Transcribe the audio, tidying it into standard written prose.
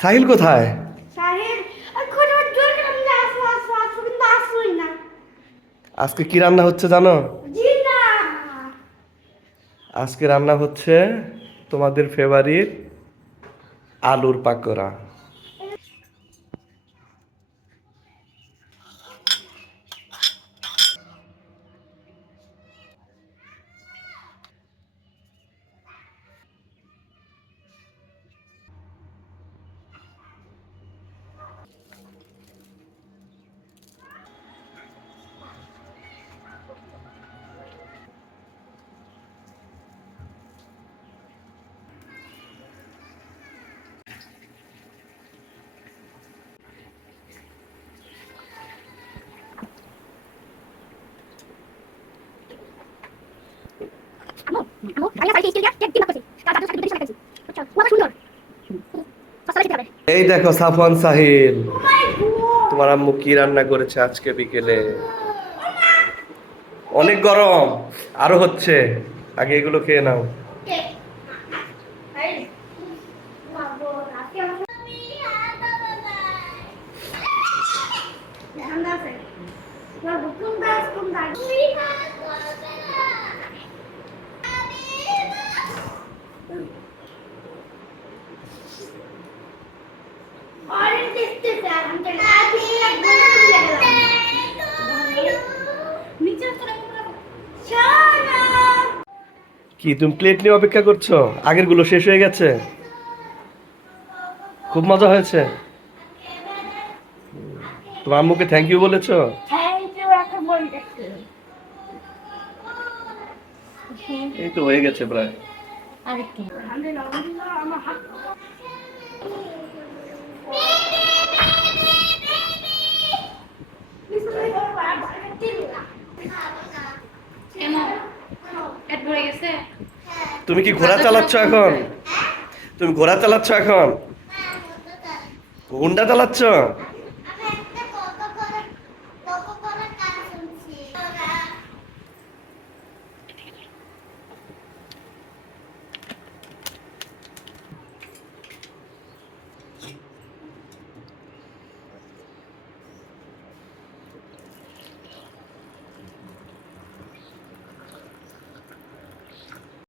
সাহিল কোথায়? সাহিল এখন ওর জোর করে আমরা আসো কিন্তু আসোই না। আজকে কি রান্না হচ্ছে জানো? জি না। আজকে রান্না হচ্ছে তোমাদের ফেভারিট আলুর পাকোড়া। এই দেখো সাফওয়ান সাহিল, তোমার আম্মু কি রান্না করেছে আজকে বিকেলে। অনেক গরম, আরো হচ্ছে। আগে এগুলো খেয়ে নাও। কি তুমি প্লেট নিয়ে অপেক্ষা করছো? আগের গুলো শেষ হয়ে গেছে। খুব মজা হয়েছে। তোমার আম্মুকে থ্যাংক ইউ বলেছো? এই তো হয়ে গেছে প্রায়। তুমি কি ঘোড়া চালাচ্ছ এখন? তুমি ঘোড়া চালাচ্ছ এখন? হুন্ডা চালাচ্ছ?